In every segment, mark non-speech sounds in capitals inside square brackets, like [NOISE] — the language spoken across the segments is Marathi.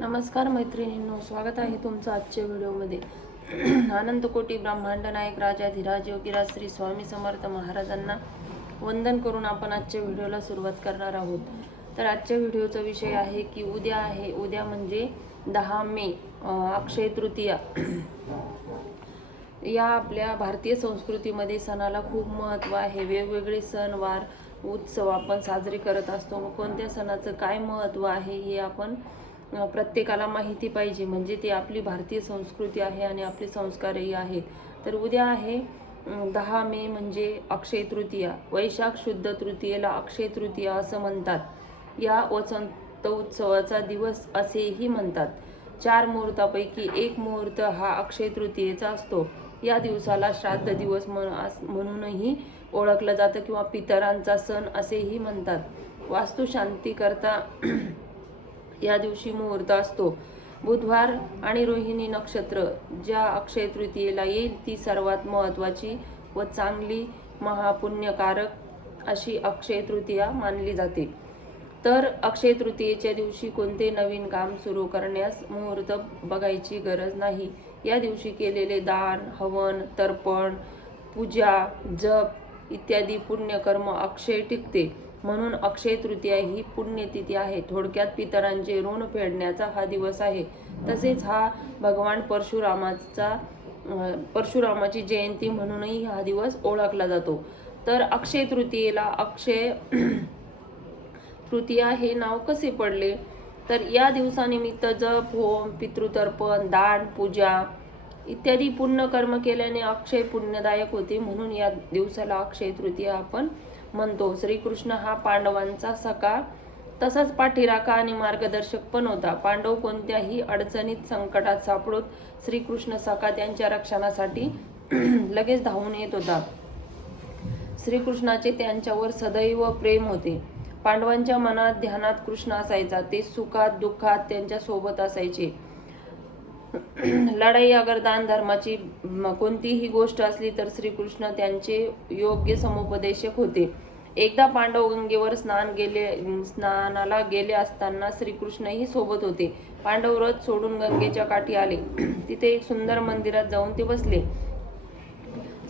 नमस्कार मैत्रिणींनो स्वागत आहे तुमचं आजच्या व्हिडिओमध्ये. [CLEARS THROAT] अनंत कोटी ब्रह्मांड नायक राजाधिराज योगीराज श्री स्वामी समर्थ महाराजांना वंदन करून आपण आजच्या व्हिडिओला सुरुवात करणार आहोत. तर आजच्या व्हिडिओचा विषय आहे की उद्या आहे. उद्या म्हणजे दहा मे अक्षय तृतीया. [CLEARS THROAT] या आपल्या भारतीय संस्कृतीमध्ये सणाला खूप महत्त्व आहे. वेगवेगळे सण वार उत्सव आपण साजरे करत असतो. मग कोणत्या सणाचं काय महत्त्व आहे हे आपण प्रत्येकाला माहिती पाहिजे. म्हणजे ती आपली भारतीय संस्कृती आहे आणि आपले संस्कारही आहेत. तर उद्या आहे दहा मे म्हणजे अक्षय तृतीया. वैशाख शुद्ध तृतीयेला अक्षय तृतीया असं म्हणतात. या वसंत उत्सवाचा दिवस असेही म्हणतात. चार मुहूर्तापैकी एक मुहूर्त हा अक्षय तृतीयेचा असतो. या दिवसाला श्राद्ध दिवस अस- म्हणूनही ओळखलं जातं किंवा पितरांचा सण असेही म्हणतात. वास्तुशांती करता या दिवशी मुहूर्त असतो. बुधवार आणि रोहिणी नक्षत्र ज्या अक्षय तृतीयेला येईल ती सर्वात महत्त्वाची व चांगली महापुण्यकारक अशी अक्षय तृतीया मानली जाते. तर अक्षय तृतीयेच्या दिवशी कोणते नवीन काम सुरू करण्यास मुहूर्त बघायची गरज नाही. या दिवशी केलेले दान हवन तर्पण पूजा जप इत्यादी पुण्यकर्म अक्षय टिकते. म्हणून अक्षय तृतीया ही पुण्यतिथी आहे. थोडक्यात पितरांचे ऋण फेडण्याचा हा दिवस आहे. तसेच हा भगवान परशुरामाचा परशुरामाची जयंती म्हणूनही हा दिवस ओळखला जातो. तर अक्षय तृतीयेला अक्षय [CLEARS THROAT] तृतीया हे नाव कसे पडले? तर या दिवसानिमित्त जप होम पितृतर्पण दान पूजा इत्यादी पुण्यकर्म केल्याने अक्षय पुण्यदायक होते म्हणून या दिवसाला अक्षय तृतीया आपण म्हणतो श्रीकृष्ण हा पांडवांचा सखा तसाच पाठीराखा आणि मार्गदर्शक पण होता. पांडव कोणत्याही अडचणीत संकटात सापडत श्रीकृष्ण सखा त्यांच्या रक्षणासाठी [CLEARS THROAT] लगेच धावून येत होता. श्रीकृष्णाचे त्यांच्यावर सदैव प्रेम होते. पांडवांच्या मनात ध्यानात कृष्ण असायचा. ते सुखात दुःखात त्यांच्यासोबत असायचे. [CLEARS THROAT] लढाई अगर दान धर्माची कोणतीही गोष्ट असली तर श्रीकृष्ण त्यांचे योग्य समुपदेशक होते. एकदा पांडव गंगेवर स्नान गेले स्नानाला गेले असताना श्रीकृष्णही सोबत होते. पांडव रथ सोडून गंगेच्या काठी आले. [CLEARS THROAT] तिथे एक सुंदर मंदिरात जाऊन ते बसले.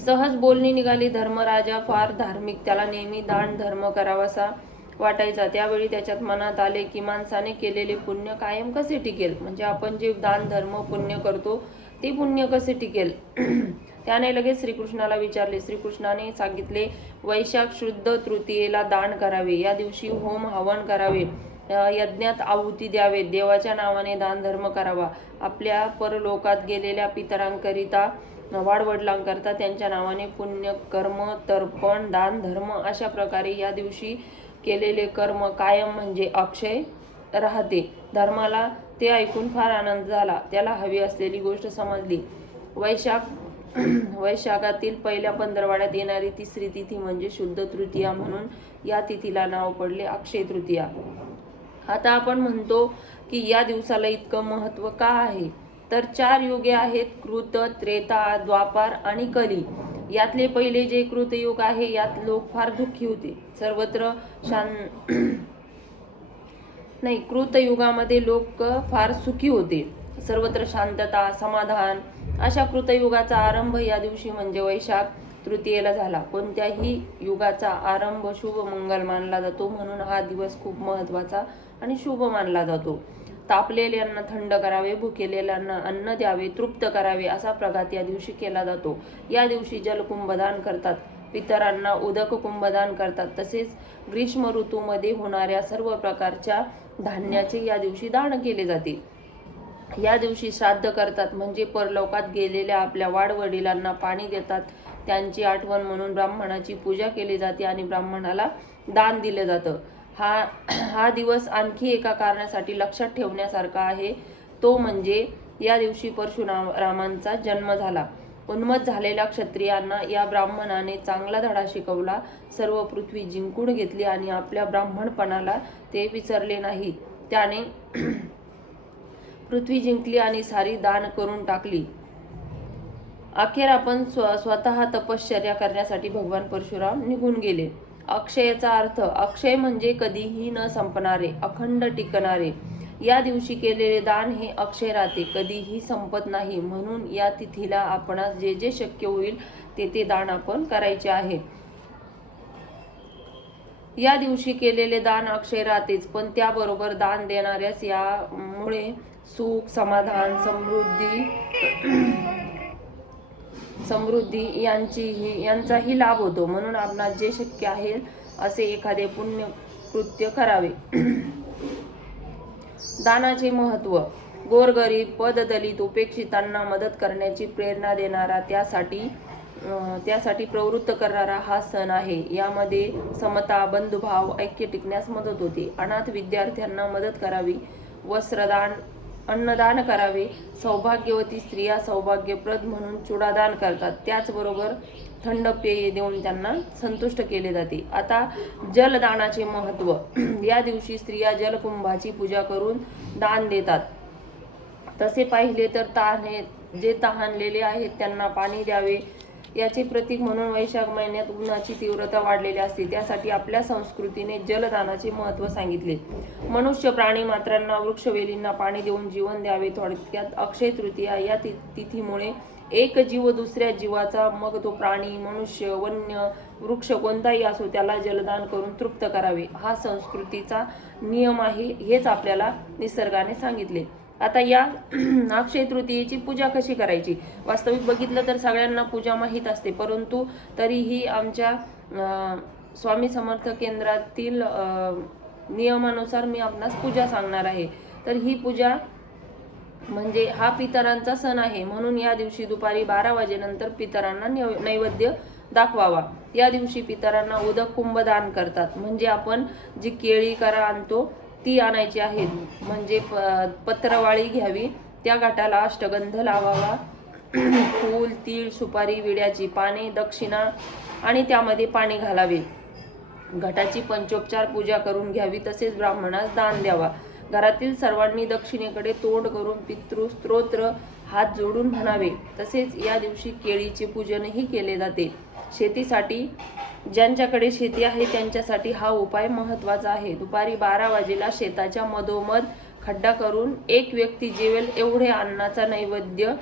सहज बोलणी निघाली धर्मराजा फार धार्मिक त्याला नेहमी दान धर्म करावासा वाटायचा. त्यावेळी त्याच्यात मनात आले की माणसाने केलेले पुण्य कायम कसे टिकेल? म्हणजे आपण जे दान धर्म पुण्य करतो ते पुण्य कसे टिकेल? [CLEARS THROAT] त्याने लगेच श्रीकृष्णाला विचारले. श्रीकृष्णाने सांगितले वैशाख शुद्ध तृतीयेला दान करावे. या दिवशी होम हवन करावे. यज्ञात आहुती द्यावे. देवाच्या नावाने दान धर्म करावा. आपल्या परलोकात गेलेल्या पितरांकरिता वाडवडिलांकरता त्यांच्या नावाने पुण्य कर्म तर्पण दान धर्म अशा प्रकारे या दिवशी केलेले कर्म कायम म्हणजे अक्षय राहते. धर्माला ते ऐकून फार आनंद झाला. त्याला हवी असलेली गोष्ट समजली. वैशाख [CLEARS THROAT] वैशाखातील पहिल्या पंधरवाड्यात येणारी तिसरी तिथी म्हणजे शुद्ध तृतीया म्हणून या तिथीला नाव पडले अक्षय तृतीया. आता आपण म्हणतो की या दिवसाला इतकं महत्त्व का आहे? तर चार युगे आहेत कृत त्रेता द्वापार आणि कली. यातले पहिले जे कृतयुग आहे यात लोक फार दुःखी होते. सर्वत्र शां [CLEARS THROAT] नाही कृतयुगामध्ये लोक फार सुखी होते. सर्वत्र शांतता समाधान अशा कृतयुगाचा आरंभ या दिवशी म्हणजे वैशाख तृतीयेला झाला. कोणत्याही युगाचा आरंभ शुभ मंगल मानला जातो म्हणून हा दिवस खूप महत्त्वाचा आणि शुभ मानला जातो. तापलेल्यांना थंड करावे भुकेलेल्यांना अन्न द्यावे तृप्त करावे असा प्रघात या दिवशी केला जातो. या दिवशी जलकुंभदान करतात. पितरांना उदक कुंभदान करतात. तसेच ग्रीष्म ऋतूमध्ये होणाऱ्या सर्व प्रकारच्या धान्याचे या दिवशी दान केले जाते. या दिवशी श्राद्ध करतात. म्हणजे परलोकात गेलेल्या आपल्या वाडवडिलांना पाणी देतात. त्यांची आठवण म्हणून ब्राह्मणाची पूजा केली जाते आणि ब्राह्मणाला दान दिलं जातं. हा हा दिवस आणखी एका कारणासाठी लक्षात ठेवण्यासारखा आहे. तो म्हणजे या दिवशी परशुराम रामांचा जन्म झाला. उन्मत झालेल्या क्षत्रियांना या ब्राह्मणाने चांगला धडा शिकवला. सर्व पृथ्वी जिंकून घेतली आणि आपल्या ब्राह्मणपणाला ते विसरले नाही. त्याने [CLEARS THROAT] पृथ्वी जिंकली आणि सारी दान करून टाकली. अखेर आपण स्व स्वतः तपश्चर्या करण्यासाठी भगवान परशुराम निघून गेले. अक्षयचा अर्थ अक्षय म्हणजे कधीही न संपणारे अखंड टिकणारे. या दिवशी केलेले दान हे अक्षय राहते कधीही संपत नाही. म्हणून या तिथीला आपणास जे जे शक्य होईल ते ते दान आपण करायचे आहे. या दिवशी केलेले दान अक्षय राहतेच पण त्याबरोबर दान देणाऱ्यास यामुळे सुख समाधान समृद्धी समृद्धी यांचीही यांचाही लाभ होतो. म्हणून आपणास जे शक्य आहे असे एखादे पुण्य कृत्य करावे. [CLEARS THROAT] दानाचे महत्त्व गोरगरीब पददलित उपेक्षितांना मदत करण्याची प्रेरणा देणारा त्यासाठी त्यासाठी प्रवृत्त करणारा हा सण आहे. यामध्ये समता बंधुभाव ऐक्य टिकण्यास मदत होते. अनाथ विद्यार्थ्यांना मदत करावी. वस्त्रदान अन्नदान करावे. सौभाग्यवती स्त्रिया सौभाग्यप्रद म्हणून चुडादान करतात. त्याचबरोबर थंड पेय देऊन त्यांना संतुष्ट केले जाते. आता जलदानाचे महत्त्व [CLEARS THROAT] या दिवशी स्त्रिया जलकुंभाची पूजा करून दान देतात. तसे पाहिले तर तहाने जे तहानलेले आहेत त्यांना पाणी द्यावे. याचे प्रतीक म्हणून वैशाख महिन्यात उन्हाची तीव्रता वाढलेली असते. त्यासाठी आपल्या संस्कृतीने जलदानाचे महत्त्व सांगितले. मनुष्य प्राणी मात्रांना वृक्षवेलींना पाणी देऊन जीवन द्यावे. थोडक्यात अक्षय तृतीया या ति- तिथीमुळे एक जीव दुसऱ्या जीवाचा मग तो प्राणी मनुष्य वन्य वृक्ष कोणताही असो त्याला जलदान करून तृप्त करावे. हा संस्कृतीचा नियम आहे हेच आपल्याला निसर्गाने सांगितले. आता या [CLEARS THROAT] अक्षय तृतीयेची पूजा कशी करायची? वास्तविक बघितलं तर सगळ्यांना पूजा माहीत असते परंतु तरीही आमच्या स्वामी समर्थ केंद्रातील नियमानुसार मी आपणास पूजा सांगणार आहे. तर ही पूजा म्हणजे हा पितरांचा सण आहे म्हणून या दिवशी दुपारी बारा वाजेनंतर पितरांना नैव- नैवेद्य दाखवावा. या दिवशी पितरांना उदक कुंभ दान करतात. म्हणजे आपण जी केळी करा आणतो ती आणायची आहे. म्हणजे प- पत्रवाळी घ्यावी. त्या घाटाला अष्टगंध लावावा. [CLEARS THROAT] फूल तीळ सुपारी विड्याची पाने दक्षिणा आणि त्यामध्ये पाणी घालावे. घटाची पंचोपचार पूजा करून घ्यावी. तसेच ब्राह्मणास दान द्यावा. घरातील सर्वांनी दक्षिणेकडे तोंड करून पितृ स्तोत्र हात जोडून म्हणावे. तसेच या दिवशी केळीचे पूजनही केले जाते. शेतीसाठी ज्यांच्याकडे शेती आहे त्यांच्यासाठी हा उपाय महत्त्वाचा आहे. दुपारी बारा वाजेला शेताच्या मधोमध खड्डा करून एक व्यक्ती जेवेल एवढे अन्नाचा नैवेद्य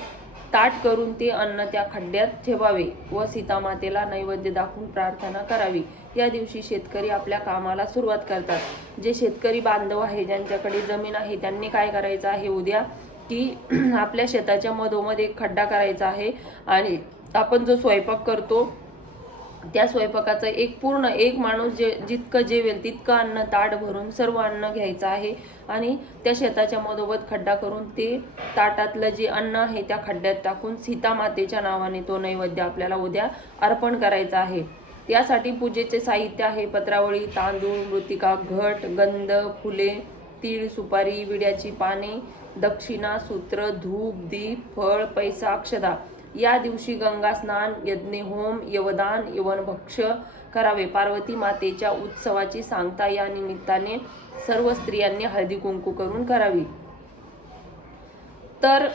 ताट करून ते अन्न त्या खड्ड्यात ठेवावे व सीतामातेला नैवेद्य दाखवून प्रार्थना करावी. या दिवशी शेतकरी आपल्या कामाला सुरुवात करतात. जे शेतकरी बांधव आहे ज्यांच्याकडे जमीन आहे त्यांनी काय करायचं आहे? उद्या की [CLEARS THROAT] आपल्या शेताच्या मधोमध एक खड्डा करायचा आहे आणि आपण जो स्वयंपाक करतो त्या स्वयंपाकाचं एक पूर्ण एक माणूस जे जितकं जेवेल तितकं अन्न ताट भरून सर्व अन्न घ्यायचं आहे. आणि त्या शेताच्या मधोमध खड्डा करून ते ताटातलं जे अन्न आहे त्या खड्ड्यात टाकून सीता मातेच्या नावाने तो नैवेद्य आपल्याला उद्या अर्पण करायचा आहे. यासाठी पूजेचे साहित्य आहे पत्रावळी तांदूळ मृतिका घट गंध फुले तीळ सुपारी विड्याची पाने दक्षिणा सूत्र धूप दीप फळ पैसा अक्षदा या दिवशी गंगा स्नान यज्ञ होम यवदान यवन भक्ष करावे. पार्वती मातेच्या उत्सवाची सांगता या निमित्ताने सर्व स्त्रियांनी हळदी कुंकू करून करावी. तर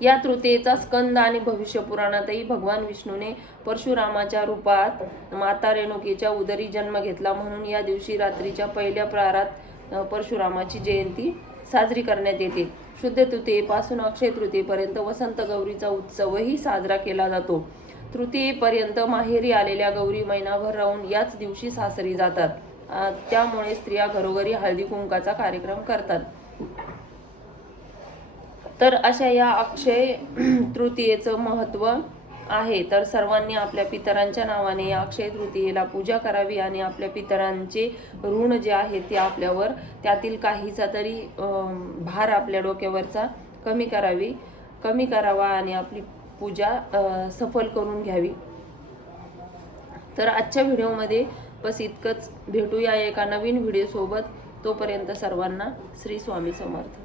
या तृतीयेचा स्कंद आणि भविष्य पुराणातही भगवान विष्णूने परशुरामाच्या रूपात माता रेणुकेच्या उदरी जन्म घेतला म्हणून या दिवशी रात्रीच्या पहिल्या प्रहारात परशुरामाची जयंती साजरी करण्यात येते. शुद्ध तृतीयेपासून अक्षय तृतीयेपर्यंत वसंत गौरीचा उत्सवही साजरा केला जातो. तृतीयेपर्यंत माहेरी आलेल्या गौरी महिनाभर राहून याच दिवशी सासरी जातात. त्यामुळे स्त्रिया घरोघरी हळदी कुंकाचा कार्यक्रम करतात. तर अशा या अक्षय [CLEARS THROAT] तृतीयेचं महत्त्व आहे तर सर्वांनी आपल्या पितरांच्या नावाने या अक्षय तृतीयेला पूजा करावी आणि आपल्या पितरांचे ऋण जे आहे ते आपल्यावर त्यातील काहीचा तरी भार आपल्या डोक्यावरचा कमी करावी कमी करावा आणि आपली पूजा सफल करून घ्यावी. तर आजच्या व्हिडिओमध्ये बस इतकंच. भेटूया एका नवीन व्हिडिओसोबत. तोपर्यंत सर्वांना श्री स्वामी समर्थ.